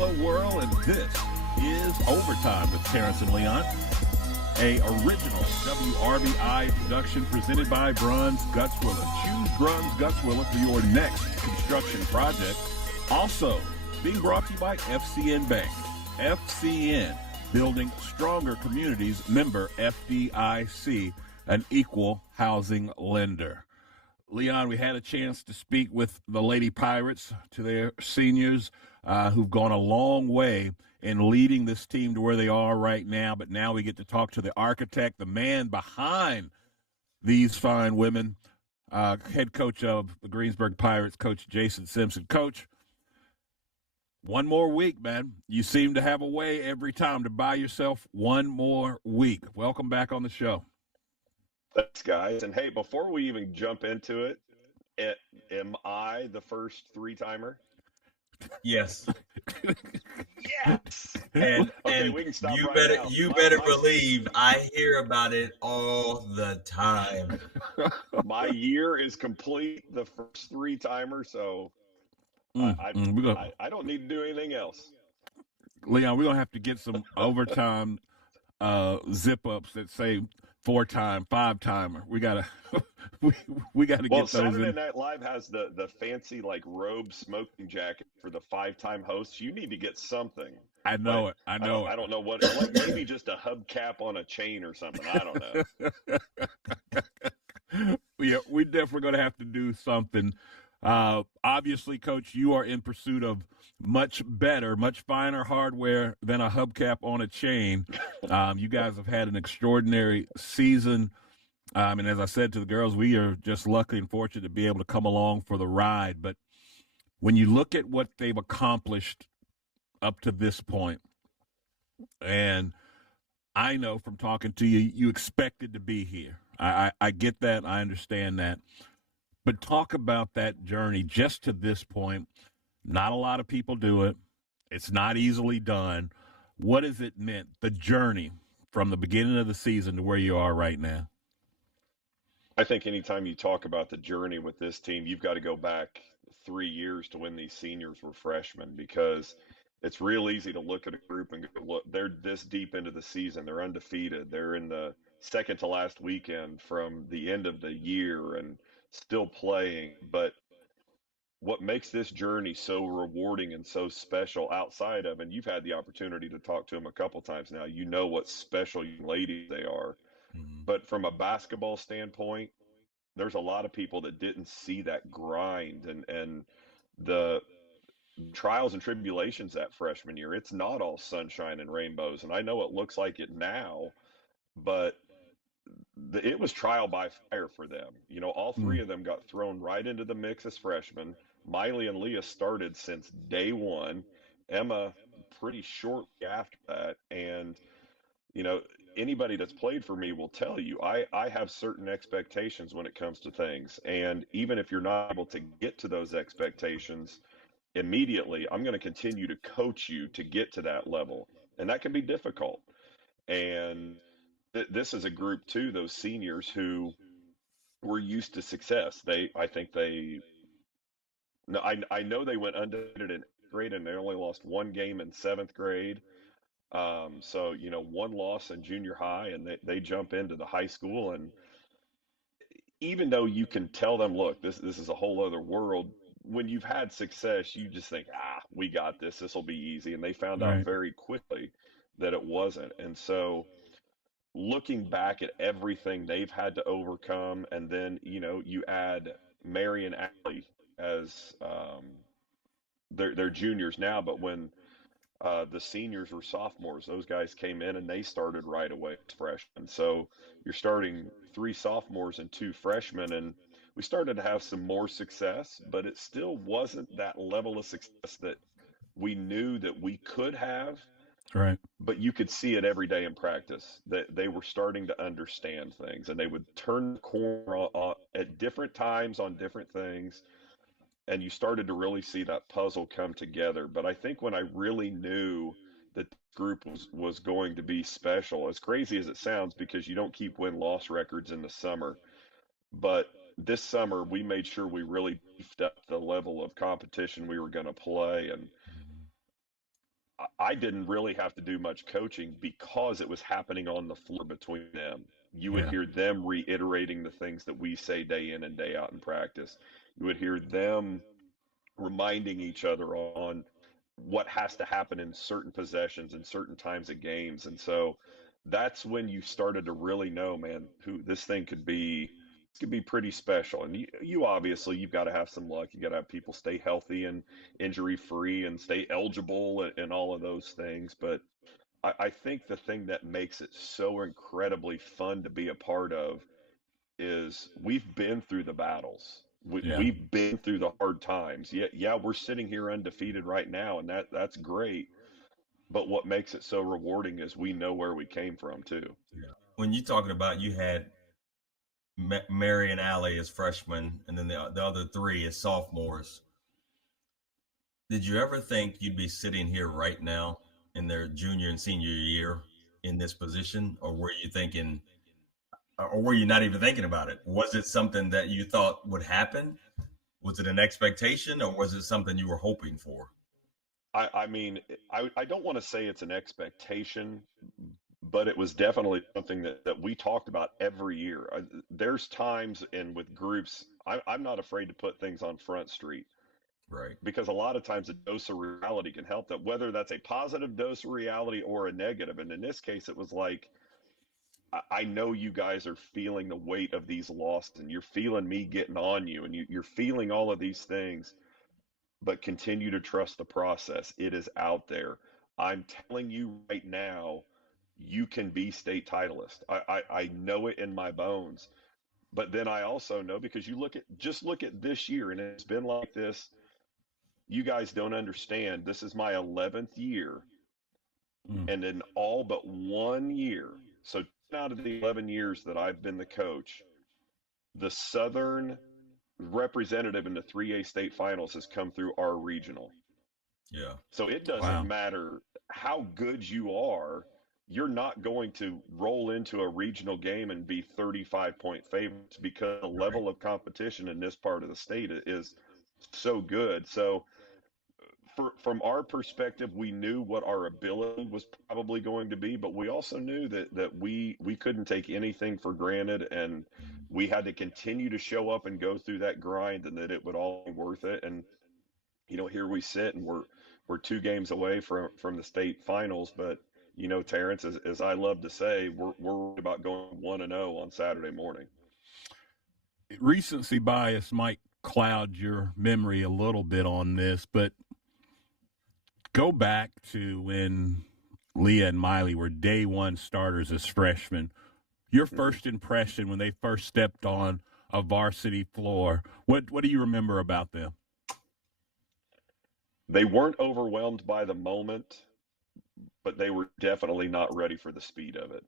Hello, world, and this is Overtime with Terrence and Leon, a original WRBI production presented by Bruns Gutzwiller. Choose Bruns Gutzwiller for your next construction project. Also being brought to you by FCN Bank. FCN, building stronger communities, member FDIC, an equal housing lender. Leon, we had a chance to speak with the Lady Pirates, to their seniors who've gone a long way in leading this team to where they are right now. But now we get to talk to the architect, the man behind these fine women, head coach of the Greensburg Pirates, Coach Jason Simpson. Coach, one more week, man. You seem to have a way every time to buy yourself one more week. Welcome back on the show. Thanks, guys. And hey, before we even jump into it, am I the first three-timer? Yes. Yes. And Okay, we can stop you right better now. you better believe I hear about it all the time. My year is complete, the first three-timer, so I don't need to do anything else. Leon, we're going to have to get some overtime zip-ups that say four-time, five-timer. We got to we got to get those Saturday in. Night Live has the fancy like robe smoking jacket for the five-time hosts. You need to get something. I know it. I don't know what, like maybe just a hubcap on a chain or something. I don't know. Yeah, we're definitely going to have to do something. Obviously, Coach, you are in pursuit of much better, much finer hardware than a hubcap on a chain. You guys have had an extraordinary season. And as I said to the girls, we are just lucky and fortunate to be able to come along for the ride. But when you look at what they've accomplished up to this point, and I know from talking to you, you expected to be here. I get that. I understand that. But talk about that journey just to this point. Not a lot of people do it. It's not easily done. What has it meant, the journey from the beginning of the season to where you are right now? I think anytime you talk about the journey with this team, you've got to go back 3 years to when these seniors were freshmen, because it's real easy to look at a group and go, look, they're this deep into the season. They're undefeated. They're in the second to last weekend from the end of the year and still playing. But what makes this journey so rewarding and so special outside of, and you've had the opportunity to talk to them a couple times now, you know what special young ladies they are. Mm-hmm. But from a basketball standpoint, there's a lot of people that didn't see that grind and the trials and tribulations that freshman year. It's not all sunshine and rainbows. And I know it looks like it now, but it was trial by fire for them. You know, all three of them got thrown right into the mix as freshmen. Miley and Leah started since day one. Emma pretty shortly after that. And, you know, anybody that's played for me will tell you, I have certain expectations when it comes to things. And even if you're not able to get to those expectations immediately, I'm going to continue to coach you to get to that level. And that can be difficult. And this is a group too, those seniors who were used to success. I know they went undefeated in 8th grade and they only lost one game in 7th grade. So, you know, one loss in junior high and they jump into the high school. And even though you can tell them, look, this is a whole other world, when you've had success, you just think, we got this. This will be easy. And they found out very quickly that it wasn't. And so looking back at everything they've had to overcome, and then, you know, you add Mary and Allie as they're juniors now, but when the seniors were sophomores, those guys came in and they started right away as freshmen. So you're starting 3 sophomores and 2 freshmen, and we started to have some more success, but it still wasn't that level of success that we knew that we could have. Right. But you could see it every day in practice that they were starting to understand things, and they would turn the corner at different times on different things. And you started to really see that puzzle come together. But I think when I really knew that this group was going to be special, as crazy as it sounds, because you don't keep win-loss records in the summer, but this summer we made sure we really beefed up the level of competition we were going to play. And I didn't really have to do much coaching because it was happening on the floor between them. You would Yeah. hear them reiterating the things that we say day in and day out in practice. You would hear them reminding each other on what has to happen in certain possessions and certain times of games. And so that's when you started to really know, man, who this thing could be. This could be pretty special. And you obviously you've got to have some luck. You got to have people stay healthy and injury free and stay eligible and all of those things. But I think the thing that makes it so incredibly fun to be a part of is we've been through the battles. Yeah. We've been through the hard times. Yeah, we're sitting here undefeated right now, and that's great. But what makes it so rewarding is we know where we came from too. Yeah. When you talking about you had Mary and Allie as freshmen, and then the other three as sophomores, did you ever think you'd be sitting here right now in their junior and senior year in this position, or were you thinking, or were you not even thinking about it? Was it something that you thought would happen? Was it an expectation, or was it something you were hoping for? I mean, I don't want to say it's an expectation, but it was definitely something that we talked about every year. There's times and with groups, I'm not afraid to put things on Front Street Right. because a lot of times a dose of reality can help that, whether that's a positive dose of reality or a negative. And in this case, it was like, I know you guys are feeling the weight of these losses and you're feeling me getting on you and you're feeling all of these things, but continue to trust the process. It is out there. I'm telling you right now, you can be state titleist. I know it in my bones. But then I also know because just look at this year and it's been like this. You guys don't understand. This is my 11th year. Mm. And in all but 1 year, so 10 out of the 11 years that I've been the coach, the Southern representative in the 3A state finals has come through our regional. Yeah. So it doesn't Wow. matter how good you are, you're not going to roll into a regional game and be 35-point favorites because the Right. level of competition in this part of the state is so good. So from our perspective, we knew what our ability was probably going to be, but we also knew that we couldn't take anything for granted, and we had to continue to show up and go through that grind, and that it would all be worth it. And here we sit, and we're 2 games away from the state finals. But Terrence, as I love to say, we're worried about going 1-0 on Saturday morning. Recency bias might cloud your memory a little bit on this, but go back to when Leah and Miley were day one starters as freshmen. Your Hmm. first impression when they first stepped on a varsity floor. What do you remember about them? They weren't overwhelmed by the moment, but they were definitely not ready for the speed of it.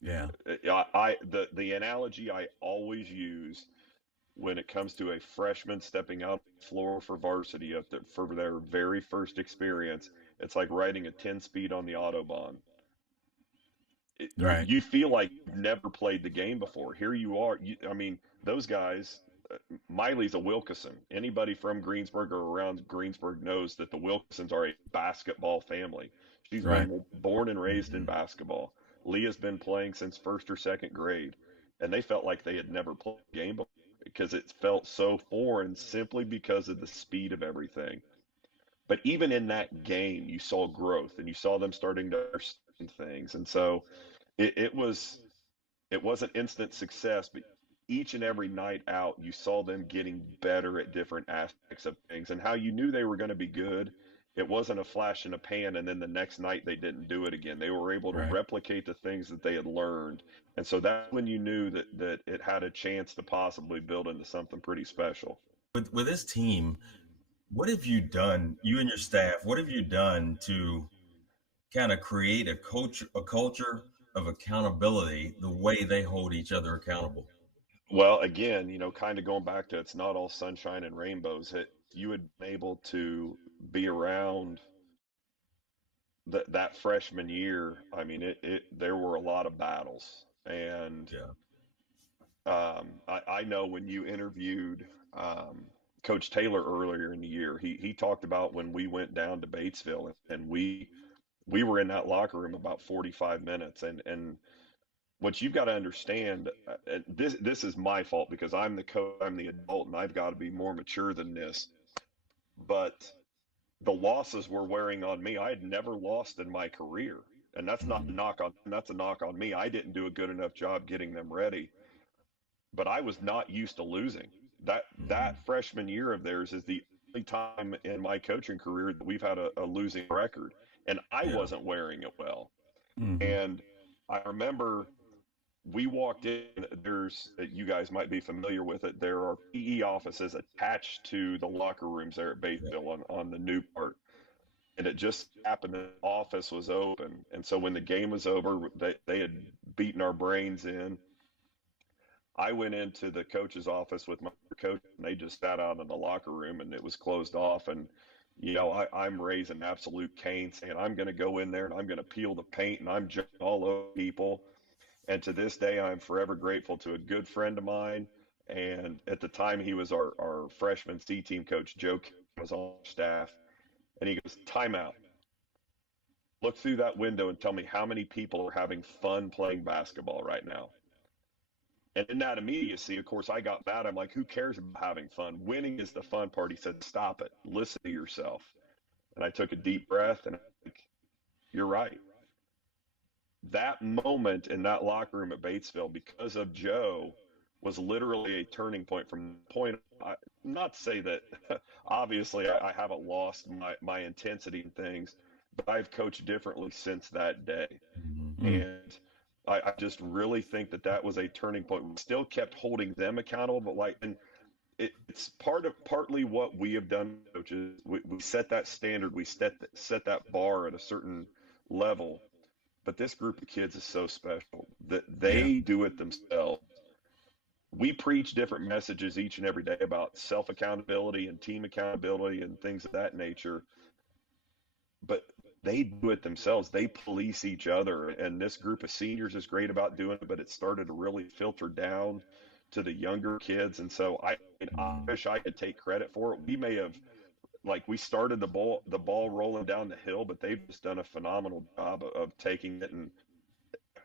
Yeah. The analogy I always use when it comes to a freshman stepping out on the floor for varsity for their very first experience, it's like riding a 10 speed on the autobahn. Right. You feel like you've never played the game before. Here you are. I mean, those guys. Miley's a Wilkeson. Anybody from Greensburg or around Greensburg knows that the Wilkesons are a basketball family. She's Right. been born and raised in Hmm. basketball. Leah's been playing since first or second grade, and they felt like they had never played a game before because it felt so foreign simply because of the speed of everything. But even in that game, you saw growth and you saw them starting to understand things. And so it wasn't instant success, but each and every night out, you saw them getting better at different aspects of things. And how you knew they were going to be good, it wasn't a flash in a pan and then the next night they didn't do it again. They were able to Right. replicate the things that they had learned. And so that's when you knew that it had a chance to possibly build into something pretty special. With this team, what have you done, you and your staff? What have you done to kind of create a culture of accountability, the way they hold each other accountable? Well, again, kind of going back to it's not all sunshine and rainbows. You had been able to be around that freshman year. I mean, it there were a lot of battles, and Yeah. I know when you interviewed Coach Taylor earlier in the year, he talked about when we went down to Batesville and we we were in that locker room about 45 minutes. And what you've got to understand, this is my fault because I'm the coach, I'm the adult, and I've got to be more mature than this. But the losses were wearing on me. I had never lost in my career. And that's not a knock on that's a knock on me. I didn't do a good enough job getting them ready, but I was not used to losing. That freshman year of theirs is the only time in my coaching career that we've had a losing record, and I Yeah. wasn't wearing it well. Mm-hmm. And I remember we walked in. There's you guys might be familiar with it. There are PE offices attached to the locker rooms there at Batesville on the new part, and it just happened that the office was open. And so when the game was over, they had beaten our brains in. I went into the coach's office with my coach, and they just sat out in the locker room, and it was closed off. And I'm raising absolute Cain, saying I'm going to go in there and I'm going to peel the paint, and I'm jumping all over people. And to this day, I'm forever grateful to a good friend of mine. And at the time, he was our freshman C team coach. Joe was on staff, and he goes, "Timeout. Look through that window and tell me how many people are having fun playing basketball right now." And in that immediacy, of course, I got mad. I'm like, who cares about having fun? Winning is the fun part. He said, "Stop it. Listen to yourself." And I took a deep breath, and I'm like, you're right. That moment in that locker room at Batesville, because of Joe, was literally a turning point. From the point, not to say that obviously I haven't lost my intensity and things, but I've coached differently since that day. Mm-hmm. And I just really think that was a turning point. We still kept holding them accountable, but and it's partly what we have done, coaches. We set that standard, we set that bar at a certain level. But this group of kids is so special that Yeah. they do it themselves. We preach different messages each and every day about self accountability and team accountability and things of that nature, but they do it themselves. They police each other. And this group of seniors is great about doing it, but it started to really filter down to the younger kids. And so I wish I could take credit for it. We may have, we started the ball rolling down the hill, but they've just done a phenomenal job of taking it, and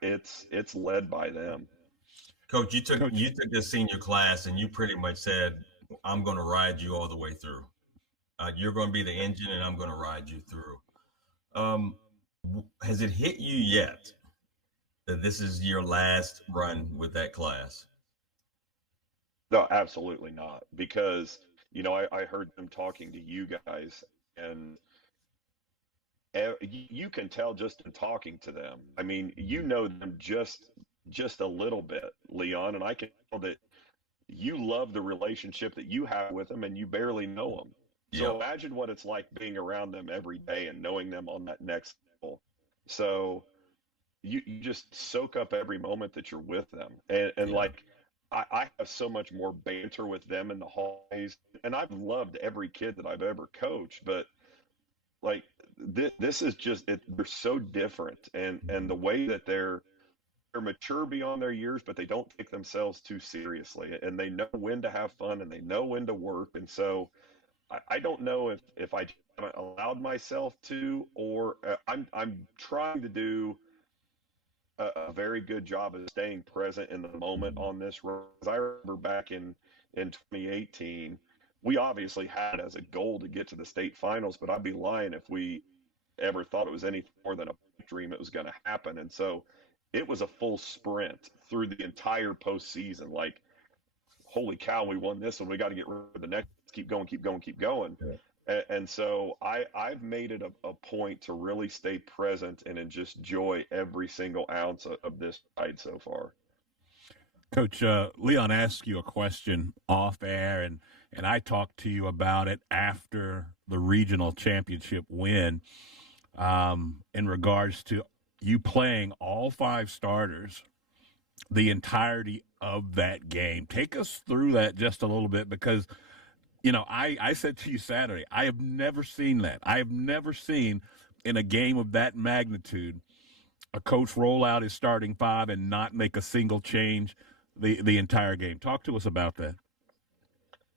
it's led by them. Coach, you took Coach, you took this senior class and you pretty much said, "I'm going to ride you all the way through. You're going to be the engine, and I'm going to ride you through." Um, has it hit you yet that this is your last run with that class? No, absolutely not. Because, I heard them talking to you guys, and you can tell just in talking to them. I mean, you know them just a little bit, Leon, and I can tell that you love the relationship that you have with them, and you barely know them. So Yep. imagine what it's like being around them every day and knowing them on that next level. So you just soak up every moment that you're with them. And Yeah. I have so much more banter with them in the hallways, and I've loved every kid that I've ever coached, but like this is just they're so different, and the way that they're mature beyond their years, but they don't take themselves too seriously, and they know when to have fun and they know when to work. And so I don't know if I haven't allowed myself to, or I'm trying to do a very good job of staying present in the moment on this run. 'Cause I remember back in 2018, we obviously had as a goal to get to the state finals, but I'd be lying if we ever thought it was anything more than a dream it was going to happen. And so it was a full sprint through the entire postseason. Like, holy cow, we won this one. We got to get rid of the next. Keep going, keep going, keep going. Yeah. And so I've made it a point to really stay present and just enjoy every single ounce of this ride so far. Coach, Leon asked you a question off air, and I talked to you about it after the regional championship win, in regards to you playing all five starters the entirety of that game. Take us through that just a little bit, because I said to you Saturday, I have never seen that. I have never seen in a game of that magnitude a coach roll out his starting five and not make a single change the entire game. Talk to us about that.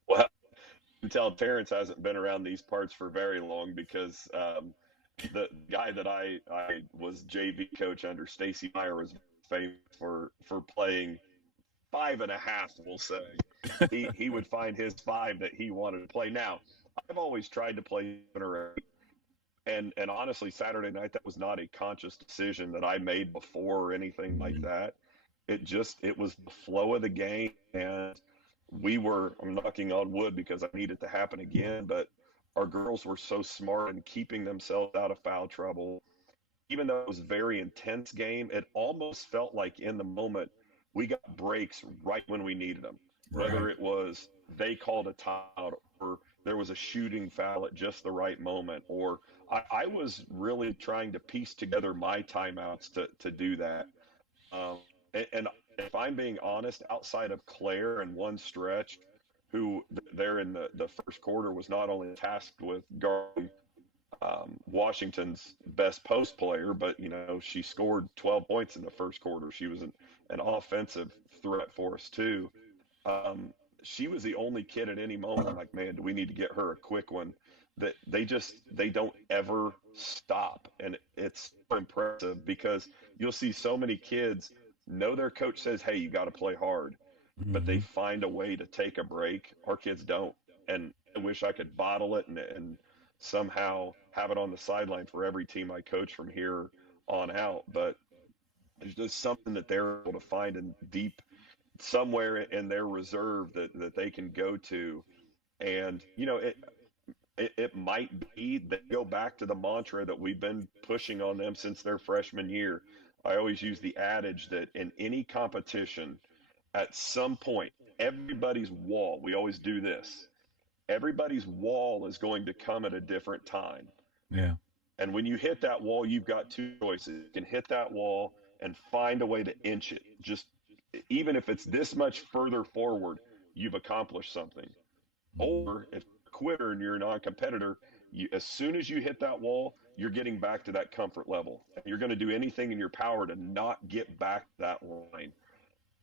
Well, you can tell Terrence hasn't been around these parts for very long because the guy that I was JV coach under, Stacy Meyer, was famous for playing 5.5, we'll say. He would find his 5 that he wanted to play. Now, I've always tried to play 7 or 8, and honestly, Saturday night, that was not a conscious decision that I made before or anything like that. It was the flow of the game, and I'm knocking on wood because I need it to happen again, but our girls were so smart in keeping themselves out of foul trouble. Even though it was a very intense game, it almost felt like in the moment we got breaks right when we needed them. Right. Whether it was they called a timeout, or there was a shooting foul at just the right moment, or I was really trying to piece together my timeouts to do that. Um, and if I'm being honest, outside of Claire and one stretch, who there in the first quarter was not only tasked with guarding Washington's best post player, but she scored 12 points in the first quarter. She was an offensive threat for us too. Um, she was the only kid at any moment. I'm like, man, do we need to get her a quick one? That they don't ever stop, and it's so impressive because you'll see so many kids know their coach says, hey, you got to play hard, but they Hmm. find a way to take a break. Our kids don't, and I wish I could bottle it and somehow have it on the sideline for every team I coach from here on out. But there's just something that they're able to find in deep somewhere in their reserve that they can go to. And it might be they go back to the mantra that we've been pushing on them since their freshman year. I always use the adage that in any competition, at some point, everybody's wall, we always do this, everybody's wall is going to come at a different time. Yeah. And when you hit that wall, you've got two choices. You can hit that wall and find a way to inch it. Just even if it's this much further forward, you've accomplished something. Or if you're a quitter and you're a non-competitor, as soon as you hit that wall, you're getting back to that comfort level. And you're going to do anything in your power to not get back that line.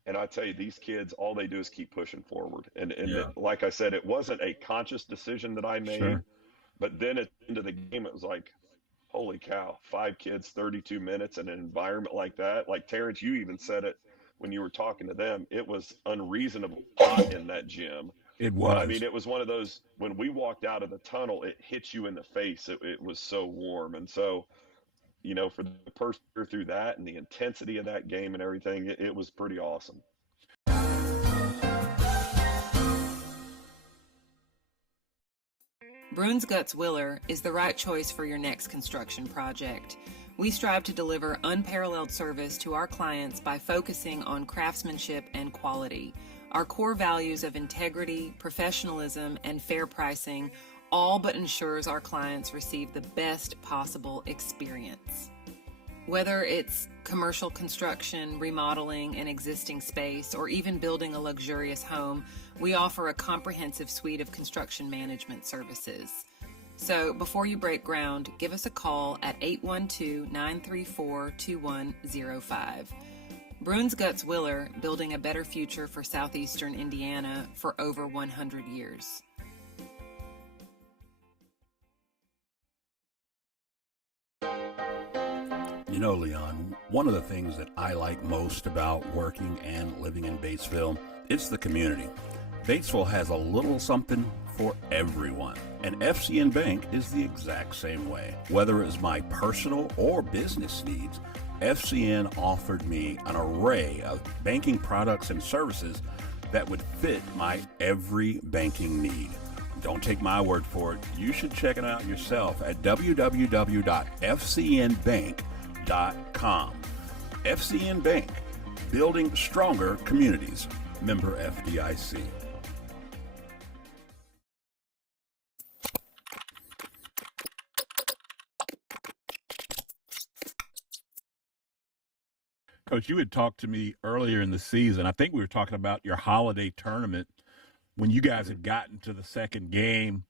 And I tell you, these kids, all they do is keep pushing forward. And Yeah. like I said, it wasn't a conscious decision that I made. Sure. But then at the end of the game, it was like, holy cow, 5 kids, 32 minutes in an environment like that. Like Terrence, you even said it when you were talking to them. It was unreasonable hot in that gym. It I mean, was. it was one of those, when we walked out of the tunnel, it hit you in the face. It was so warm. And so, for the persevere through that and the intensity of that game and everything, it was pretty awesome. Bruns Guts Willer is the right choice for your next construction project. We strive to deliver unparalleled service to our clients by focusing on craftsmanship and quality. Our core values of integrity, professionalism, and fair pricing all but ensures our clients receive the best possible experience. Whether it's commercial construction, remodeling an existing space, or even building a luxurious home, we offer a comprehensive suite of construction management services. So before you break ground, give us a call at 812-934-2105. Bruns Guts Willer, building a better future for southeastern Indiana for over 100 years. You know, Leon, one of the things that I like most about working and living in Batesville, it's the community. Batesville has a little something for everyone, and FCN Bank is the exact same way. Whether it's my personal or business needs, FCN offered me an array of banking products and services that would fit my every banking need. Don't take my word for it. You should check it out yourself at www.fcnbank.com. FCN Bank, building stronger communities. Member FDIC. Coach, you had talked to me earlier in the season. I think we were talking about your holiday tournament when you guys had gotten to the second game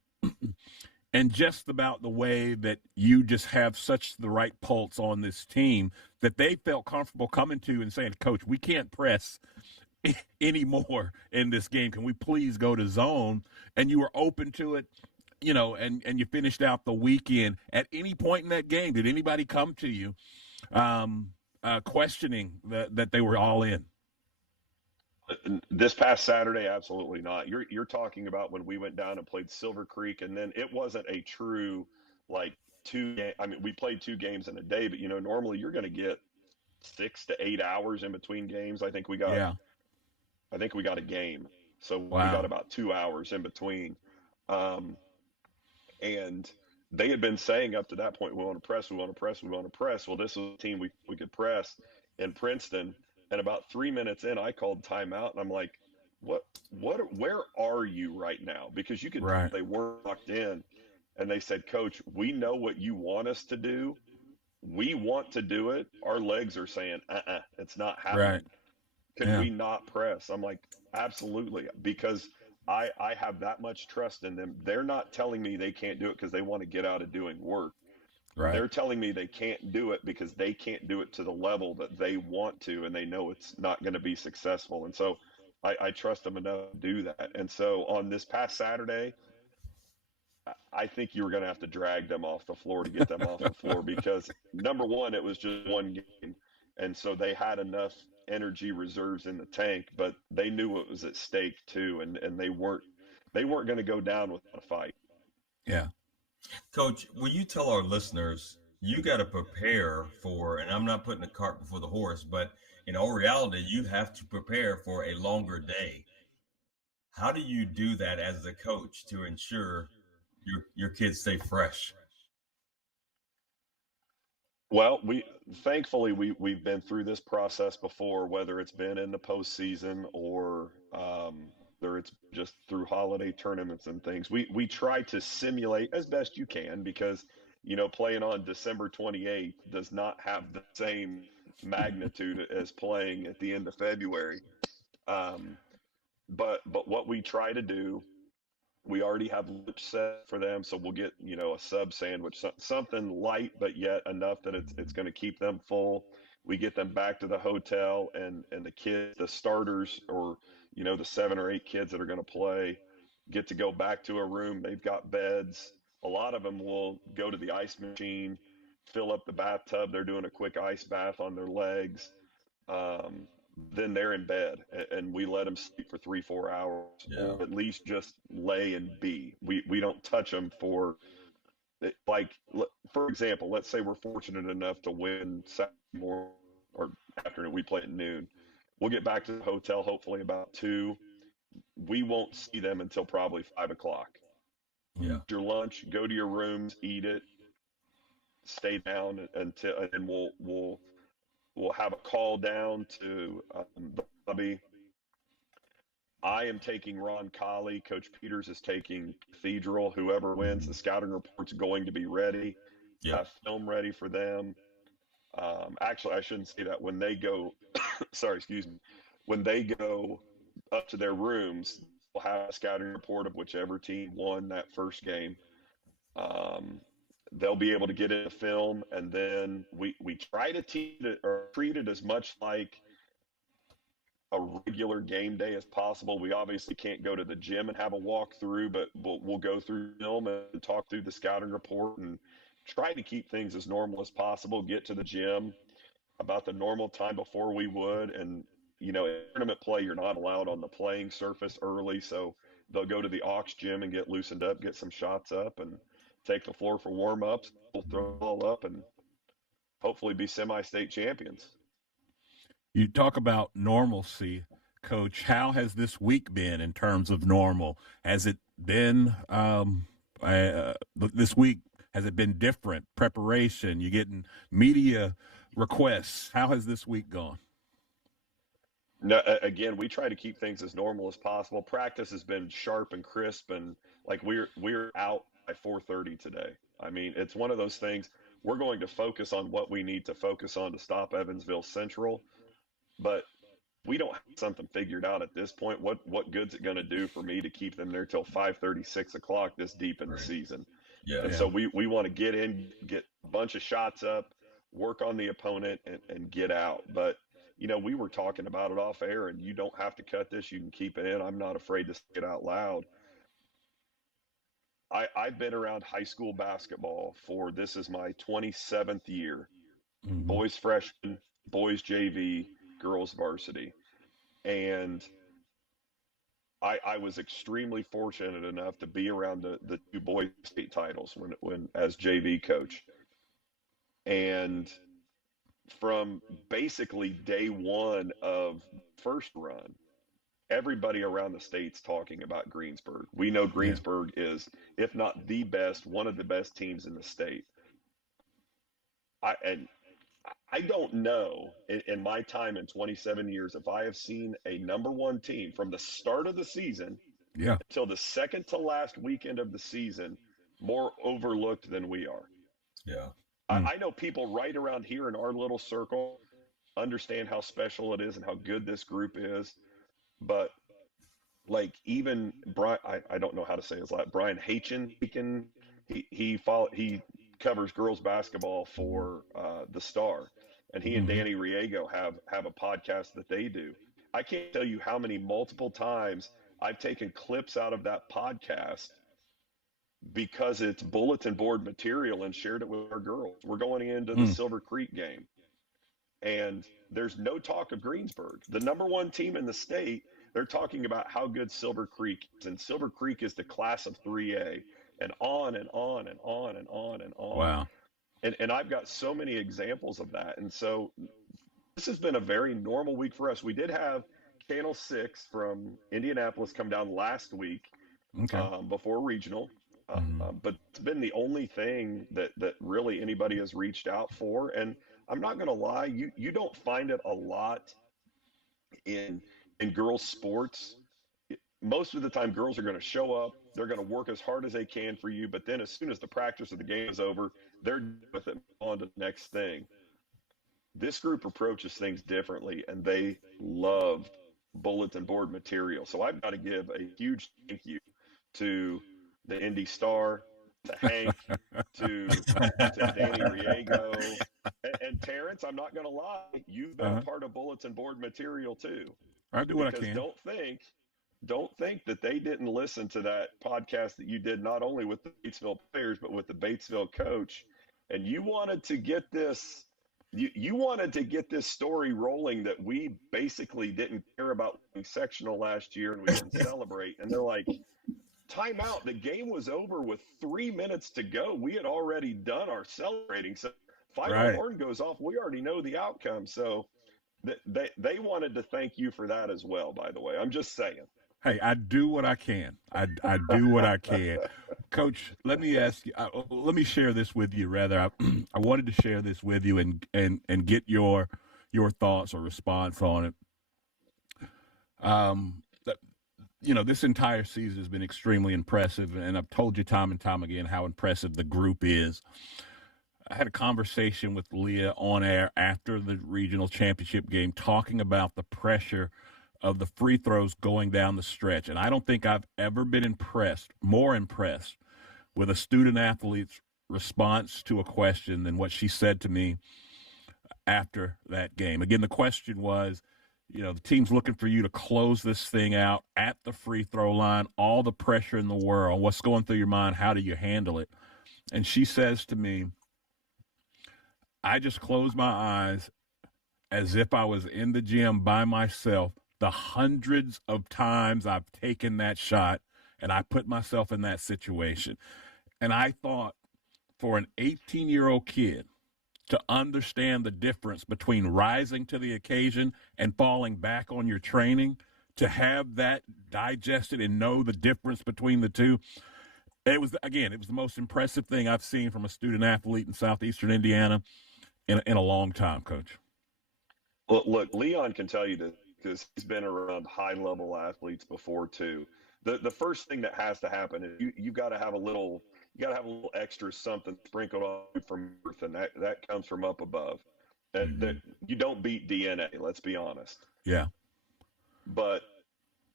and just about the way that you just have such the right pulse on this team that they felt comfortable coming to and saying, Coach, we can't press anymore in this game. Can we please go to zone? And you were open to it. and you finished out the weekend. At any point in that game, did anybody come to you questioning that they were all in? This past Saturday, absolutely not. You're talking about when we went down and played Silver Creek, and then it wasn't a true like two game. I mean, we played 2 games in a day, but normally you're going to get 6 to 8 hours in between games. Yeah. I think we got a game, so we got Wow. about 2 hours in between. Um, and they had been saying up to that point, we want to press, we want to press, we want to press. Well, this was a team we could press in Princeton. And about 3 minutes in, I called timeout, and I'm like, where are you right now? Because you could tell Right. they weren't locked in. And they said, Coach, we know what you want us to do. We want to do it. Our legs are saying, it's not Right. happening. Can Yeah. we not press? I'm like, absolutely, because I have that much trust in them. They're not telling me they can't do it because they want to get out of doing work. Right. They're telling me they can't do it because they can't do it to the level that they want to, and they know it's not going to be successful. And so I trust them enough to do that. And so on this past Saturday, I think you were going to have to drag them off the floor to get them off the floor because number one, it was just one game. And so they had enough energy reserves in the tank, but they knew it was at stake too. And they weren't going to go down without a fight. Yeah. Coach, will you tell our listeners you got to prepare for, and I'm not putting the cart before the horse, but in all reality, you have to prepare for a longer day. How do you do that as a coach to ensure your kids stay fresh? Well, thankfully we've been through this process before, whether it's been in the postseason or whether it's just through holiday tournaments and things. We try to simulate as best you can because playing on December 28th does not have the same magnitude as playing at the end of February. Um, but what we try to do, we already have lunch set for them, so we'll get a sub sandwich, something light but yet enough that it's going to keep them full. We get them back to the hotel, and the kids, the starters, or the 7 or 8 kids that are going to play, get to go back to a room. They've got beds. A lot of them will go to the ice machine, fill up the bathtub. They're doing a quick ice bath on their legs. Then they're in bed, and we let them sleep for 3 4 hours, Yeah. or at least just lay and be. We don't touch them for like, for example, let's say we're fortunate enough to win Saturday morning or afternoon. We play at noon. We'll get back to the hotel hopefully about 2. We won't see them until probably 5 o'clock. Yeah. Your lunch, go to your rooms, eat it, stay down until, and then we'll have a call down to the lobby. I am taking Ron Colley. Coach Peters is taking Cathedral. Whoever wins, the scouting report's going to be ready. Yeah. Have film ready for them. Actually, I shouldn't say that. When they go, sorry, excuse me. When they go up to their rooms, we'll have a scouting report of whichever team won that first game. Um, they'll be able to get into film, and then we try to treat it as much like a regular game day as possible. We obviously can't go to the gym and have a walkthrough, but we'll go through film and talk through the scouting report and try to keep things as normal as possible. Get to the gym about the normal time before we would. And in tournament play, you're not allowed on the playing surface early, so they'll go to the aux gym and get loosened up, get some shots up, and take the floor for warm-ups. We'll throw it all up and hopefully be semi-state champions. You talk about normalcy, Coach. How has this week been in terms of normal? Has it been this week? Has it been different? Preparation? You getting media requests? How has this week gone? No, again, we try to keep things as normal as possible. Practice has been sharp and crisp, and like we're out by 4:30 today. I mean, it's one of those things. We're going to focus on what we need to focus on to stop Evansville Central, but we don't have something figured out at this point. What good's it going to do for me to keep them there till 5:30, 6 o'clock this deep in the Right. season? Yeah. And so we want to get in, get a bunch of shots up, work on the opponent, and get out. But we were talking about it off air, and you don't have to cut this. You can keep it in. I'm not afraid to say it out loud. I've been around high school basketball for this is my 27th year. Mm-hmm. Boys freshman, boys JV, girls varsity. And I was extremely fortunate enough to be around the two boys state titles when as JV coach. And from basically day one of first run, everybody around the state's talking about Greensburg. We know Yeah. Greensburg is, if not the best, one of the best teams in the state. And I don't know in my time in 27 years if I have seen a number one team from the start of the season Yeah. till the second to last weekend of the season more overlooked than we are. Yeah. Mm. I know people right around here in our little circle understand how special it is and how good this group is, but like even Brian, I don't know how to say his last. Brian Hachen, he covers girls basketball for the Star, and he and Mm-hmm. Danny Riego have a podcast that they do. I can't tell you how many multiple times I've taken clips out of that podcast because it's bulletin board material and shared it with our girls. We're going into the Mm. Silver Creek game, and there's no talk of Greensburg, the number one team in the state. They're talking about how good Silver Creek is, and Silver Creek is the class of 3A, and on and on and on and on and on. Wow. And I've got so many examples of that. And so this has been a very normal week for us. We did have Channel 6 from Indianapolis come down last week Okay. before regional. Mm-hmm. But it's been the only thing that really anybody has reached out for. And I'm not going to lie, you don't find it a lot in girls sports. Most of the time girls are going to show up, they're going to work as hard as they can for you, but then as soon as the practice or the game is over, they're with it on to the next thing. This group approaches things differently, and they loved bulletin board material. So I've got to give a huge thank you to the Indy Star, to Hank, to Danny Riego, and Terrence. I'm not going to lie, you've been a Uh-huh. part of bulletin board material too, I do what I because can. don't think that they didn't listen to that podcast that you did not only with the Batesville players but with the Batesville coach, and you wanted to get this. You wanted to get this story rolling that we basically didn't care about winning sectional last year and we didn't celebrate. And they're like, time out. The game was over with 3 minutes to go. We had already done our celebrating. So final Right. horn goes off. We already know the outcome. So they wanted to thank you for that as well, by the way. I'm just saying. Hey, I do what I can. I do what I can. Coach, let me ask you. Let me share this with you. Rather, I wanted to share this with you and get your thoughts or response on it. This entire season has been extremely impressive, and I've told you time and time again how impressive the group is. I had a conversation with Leah on air after the regional championship game, talking about the pressure of the free throws going down the stretch. And I don't think I've ever been more impressed with a student athlete's response to a question than what she said to me after that game. Again, the question was, the team's looking for you to close this thing out at the free throw line, all the pressure in the world. What's going through your mind? How do you handle it? And she says to me, I just close my eyes as if I was in the gym by myself. The hundreds of times I've taken that shot, and I put myself in that situation. And I thought, for an 18-year-old kid to understand the difference between rising to the occasion and falling back on your training, to have that digested and know the difference between the two, it was the most impressive thing I've seen from a student athlete in southeastern Indiana in a long time, Coach. Well, look, Leon can tell you this because he's been around high-level athletes before too. The first thing that has to happen is you got to have a little extra something sprinkled on you from earth, and that comes from up above. That you don't beat DNA. Let's be honest. Yeah. But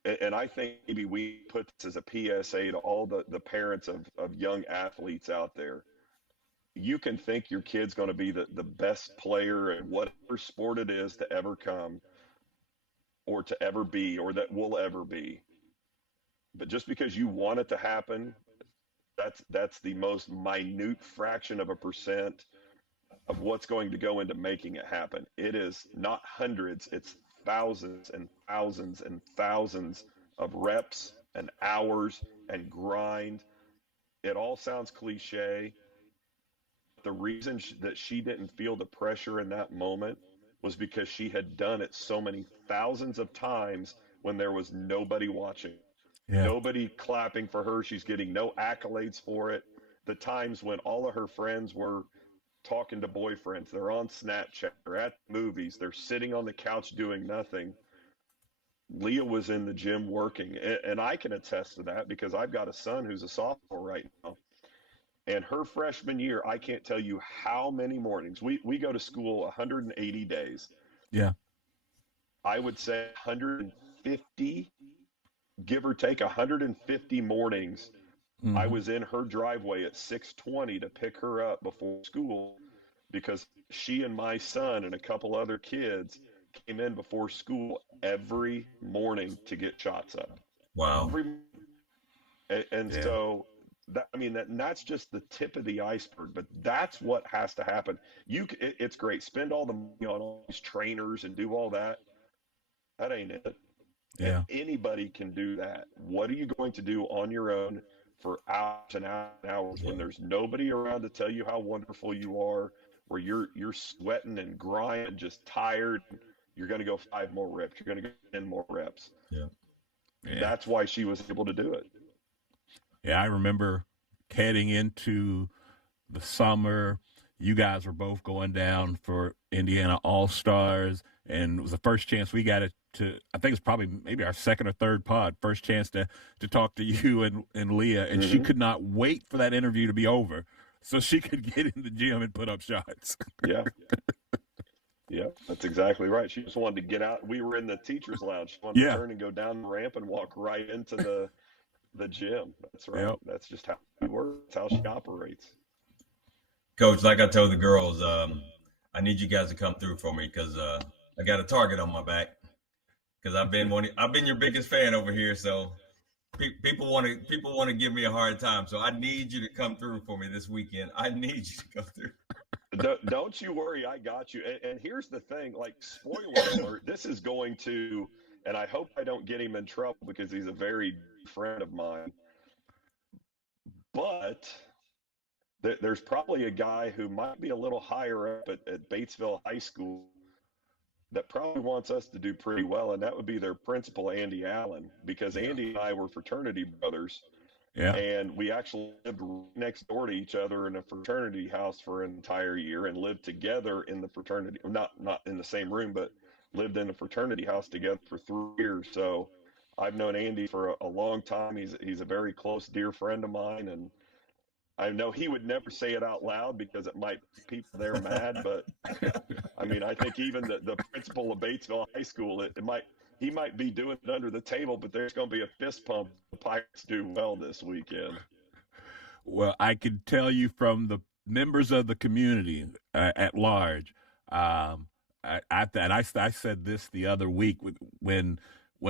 and I think maybe we put this as a PSA to all the parents of young athletes out there. You can think your kid's going to be the best player in whatever sport it is to ever come or to ever be or that will ever be. But just because you want it to happen That's the most minute fraction of a percent of what's going to go into making it happen. It is not hundreds, it's thousands and thousands and thousands of reps and hours and grind. It all sounds cliche. The reason that she didn't feel the pressure in that moment was because she had done it so many thousands of times when there was nobody watching, Yeah. nobody clapping for her. She's getting no accolades for it. The times when all of her friends were talking to boyfriends, they're on Snapchat, they're at movies, they're sitting on the couch doing nothing. Leah was in the gym working, and I can attest to that because I've got a son who's a sophomore right now. And her freshman year, I can't tell you how many mornings. We go to school 180 days. Yeah. I would say 150, give or take 150 mornings. I Hmm. was in her driveway at 6:20 to pick her up before school because she and my son and a couple other kids came in before school every morning to get shots up. Wow. Every and Yeah. so that, I mean, that's just the tip of the iceberg, but that's what has to happen. It's great. Spend all the money on all these trainers and do all that. That ain't it. And Yeah. anybody can do that. What are you going to do on your own for hours and hours and hours Yeah. when there's nobody around to tell you how wonderful you are, where you're sweating and grinding, just tired. You're going to go 5 more reps. You're going to go 10 more reps. Yeah. Yeah. That's why she was able to do it. Yeah. I remember heading into the summer. You guys were both going down for Indiana All Stars, and it was the first chance we got it to. I think it's probably maybe our second or third pod. First chance to talk to you and Leah, and she Hmm. could not wait for that interview to be over so she could get in the gym and put up shots. Yeah. Yeah, that's exactly right. She just wanted to get out. We were in the teacher's lounge. She wanted to Yeah. turn and go down the ramp and walk right into the gym. That's right. Yep. That's just how she works. That's how she operates. Coach, like I told the girls, I need you guys to come through for me because I got a target on my back because I've been your biggest fan over here. So people want to give me a hard time. So I need you to come through for me this weekend. I need you to come through. Don't you worry, I got you. And here's the thing, like, spoiler alert, this is going to, and I hope I don't get him in trouble because he's a very dear friend of mine. But there's probably a guy who might be a little higher up at Batesville High School that probably wants us to do pretty well, and that would be their principal, Andy Allen, because Yeah. Andy and I were fraternity brothers, Yeah. and we actually lived right next door to each other in a fraternity house for an entire year and lived together in the fraternity, not in the same room, but lived in a fraternity house together for 3 years. So I've known Andy for a long time. He's a very close, dear friend of mine, and I know he would never say it out loud because it might make people there mad, but I mean, I think even the principal of Batesville High School, it might he might be doing it under the table, but there's going to be a fist pump. If the Pirates do well this weekend. Well, I can tell you from the members of the community at large. I said this the other week when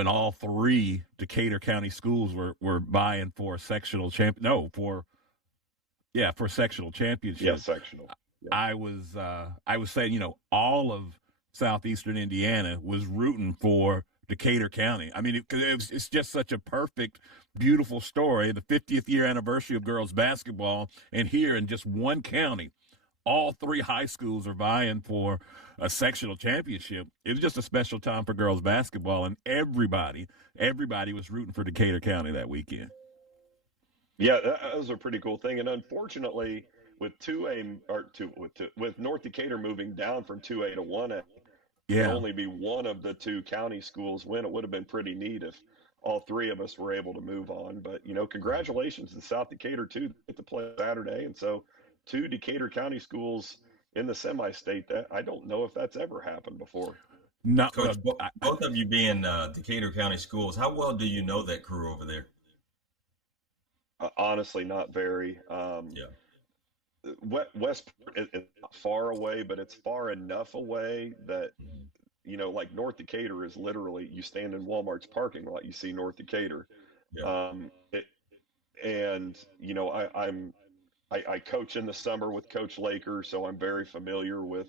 all three Decatur County schools were vying for a sectional champ. No, for sectional Yeah, championship. sectional. Yeah. I was saying, all of southeastern Indiana was rooting for Decatur County. I mean, it's just such a perfect, beautiful story. The 50th year anniversary of girls basketball, and here in just one county, all three high schools are vying for a sectional championship. It was just a special time for girls basketball, and everybody was rooting for Decatur County that weekend. Yeah, that was a pretty cool thing. And unfortunately, with 2A or with North Decatur moving down from 2A to 1A, and Yeah. only be one of the two county schools win, it would have been pretty neat if all three of us were able to move on. But congratulations to South Decatur too. They get to play Saturday, and so two Decatur County schools in the semi-state. That I don't know if that's ever happened before. Not well. Coach, both of you being Decatur County schools, how well do you know that crew over there? Honestly, not very. Yeah. Westport is not far away, but it's far enough away that Mhm. like North Decatur is literally, you stand in Walmart's parking lot, you see North Decatur. Yeah. Um, it, and I coach in the summer with Coach Laker, so I'm very familiar with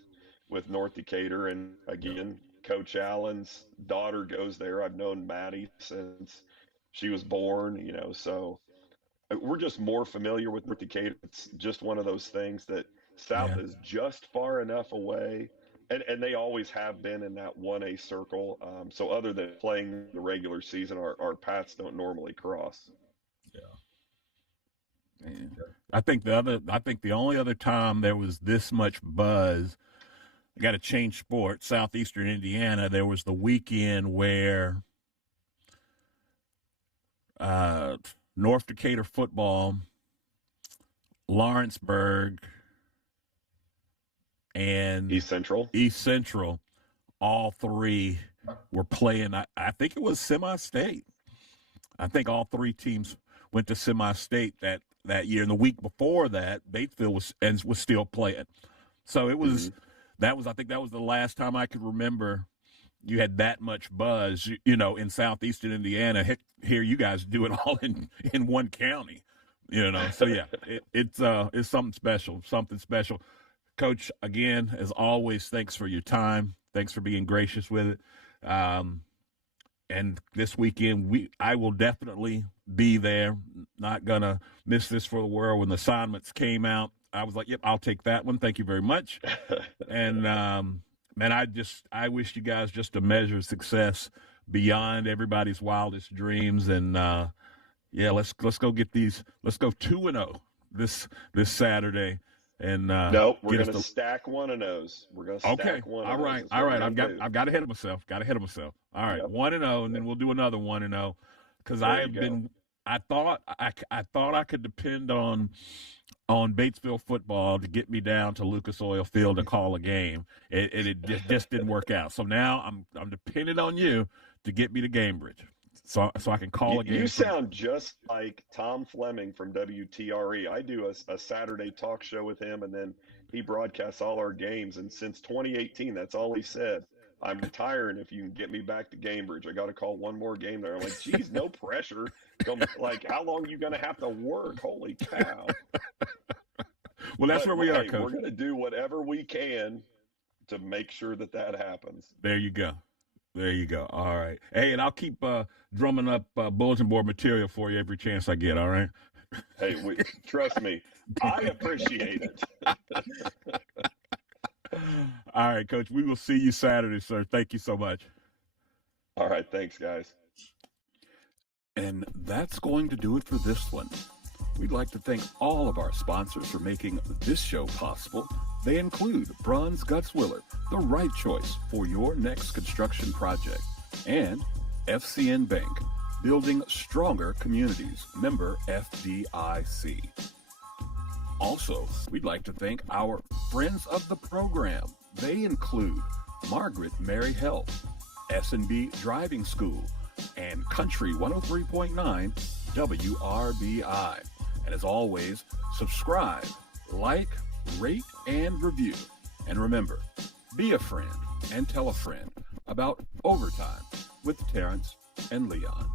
North Decatur. And again, Coach Allen's daughter goes there. I've known Maddie since she was born, so we're just more familiar with North Decatur. It's just one of those things that South Yeah. is just far enough away, and they always have been in that 1A circle. So other than playing the regular season, our paths don't normally cross. Yeah. I think the only other time there was this much buzz, I got to change sports, Southeastern Indiana, there was the weekend where North Decatur football, Lawrenceburg, and East Central, all three were playing. I think it was semi-state. I think all three teams went to semi-state that year. And the week before that, Batesville was still playing. So it was I think that was the last time I could remember you had that much buzz, in southeastern Indiana. Here you guys do it all in one county, So yeah, it's something special. Coach, again, as always, thanks for your time. Thanks for being gracious with it. And this weekend, I will definitely be there. Not gonna miss this for the world. When the assignments came out, I was like, "Yep, I'll take that one. Thank you very much." And man, I wish you guys just a measure of success beyond everybody's wildest dreams. And yeah, let's go get these. Let's go 2-0 this Saturday. And no, we're gonna stack 1-0s. We're gonna stack 1-0s. All right. I've got ahead of myself. All right, 1-0, and then we'll do another 1-0 because I thought I could depend on Batesville football to get me down to Lucas Oil Field to call a game. It just didn't work out. So now I'm dependent on you to get me to Cambridge. So I can call a game. You sound just like Tom Fleming from WTRE. I do a Saturday talk show with him, and then he broadcasts all our games. And since 2018, that's all he said. I'm retiring if you can get me back to Cambridge. I got to call one more game there. I'm like, geez, no pressure. Like, how long are you going to have to work? Holy cow. Well, that's where we are, Coach. We're going to do whatever we can to make sure that happens. There you go. All right. Hey, and I'll keep drumming up bulletin board material for you every chance I get, all right? Hey, trust me, I appreciate it. All right, Coach. We will see you Saturday, sir. Thank you so much. All right. Thanks, guys. And that's going to do it for this one. We'd like to thank all of our sponsors for making this show possible. They include Bronze Gutzwiller, the right choice for your next construction project, and FCN Bank, building stronger communities, member FDIC. Also, we'd like to thank our friends of the program. They include Margaret Mary Health, S&B Driving School, and Country 103.9 WRBI. And as always, subscribe, like, rate, and review. And remember, be a friend and tell a friend about Overtime with Terrence and Leon.